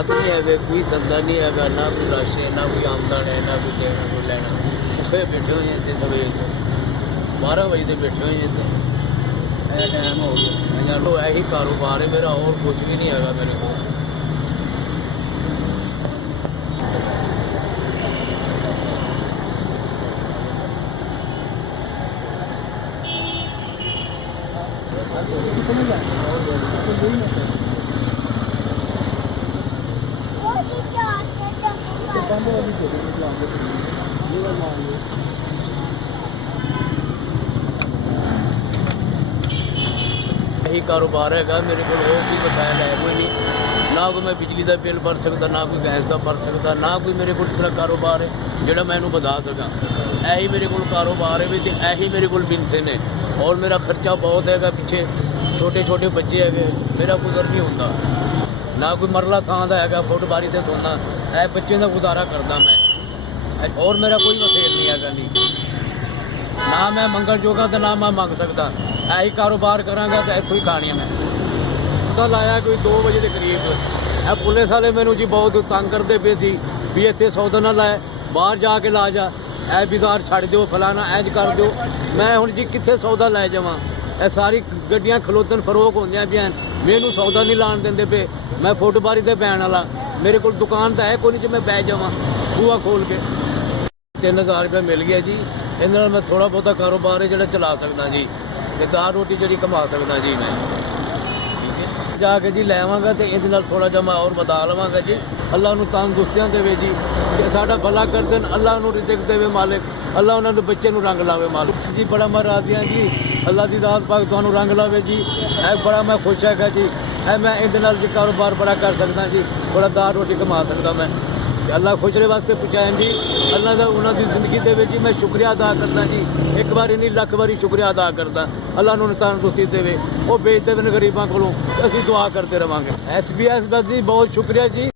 साधन नहीं है, कोई धंधा नहीं है, ना कोई राशि है, ना कोई आमदन है, ना कोई देना कोई लेना। फिर बैठे हुए इतने सवेर से 12 बजे से बैठे हुए इतने टाइम हो गया। तो यही कारोबार है मेरा, और कुछ भी नहीं है मेरे को। यही कारोबार है मेरे को, और कोई वसायल है कोई नहीं। ना कोई मैं बिजली का बिल भर सकता, ना कोई गैस का भर सकता, ना कोई मेरे को इतना कारोबार है जोड़ा मैं बता सका। यही मेरे को कारोबार है भी, यही मेरे को बिजनेस ने। और मेरा खर्चा बहुत है, पीछे छोटे छोटे बच्चे है, मेरा गुजर नहीं होता। ना कोई मरला थां का है, फुटबारी से सोना है, बच्चे का गुजारा करदा मैं। और मेरा कोई वसेल नहीं है नहीं, ना मैं मंगल जोगा तो ना मैं मंग सकता। यही कारोबार करांगा तो इतों ही खानी मैं। पता लाया कोई 2 बजे के करीब पुलिस वाले मैनू जी बहुत तंग करते पे सी भी इतने सौदा ना लाए, बाहर जाके ला जा, ए बाजार छड़ दो, फलाना इंज कर दो। मैं हुण जी कित्थे सौदा लै जावां? ये सारी गड्डियां खलोतन फरोक होंदियां पियां, मैनू सौदा नहीं लाण देंदे पे। मैं फुटबारी ते पैण वाला, मेरे को दुकान तो है कोई नहीं जो मैं बै जावां बूहा खोल के। 3000 रुपया मिल गया जी, इहदे नाल मैं थोड़ा बहुता कारोबार है जिहड़ा चला सकदा जी, ते दाल रोटी जिहड़ी कमा सकदा जी। मैं जाके जी लैवांगा तो इहदे नाल थोड़ा जिहा मैं और वधा लवांगा जी। अल्लाह नूं तंदुरुस्तियां देवे जी, ते साडा भला कर देन, अल्लाह नूं रिज़िक देवे मालिक, अल्लाह उन्हां दे बच्चे नूं रंग लावे मालिक जी। बड़ा मैं राज़ी हां जी, अल्लाह दी दात पाक तुहानूं रंग लावे जी। बड़ा मैं खुश हैगा जी, मैं इहदे नाल जी कारोबार बड़ा कर सकदा जी, बड़ा दाल रोटी कमा सकदा मैं। अल्लाह खुशरे वास्ते पहुँचाएं जी, अल्लाह का उन्होंने जिंदगी दे जी। मैं शुक्रिया अदा करदा जी, एक बार नहीं लख बारी शुक्रिया अदा करदा। अल्लाह उन्होंने तंदुरुस्ती देवे, वो बेचते भी गरीबों को, असीं दुआ करते रहांगे। SBS बस जी बहुत शुक्रिया जी।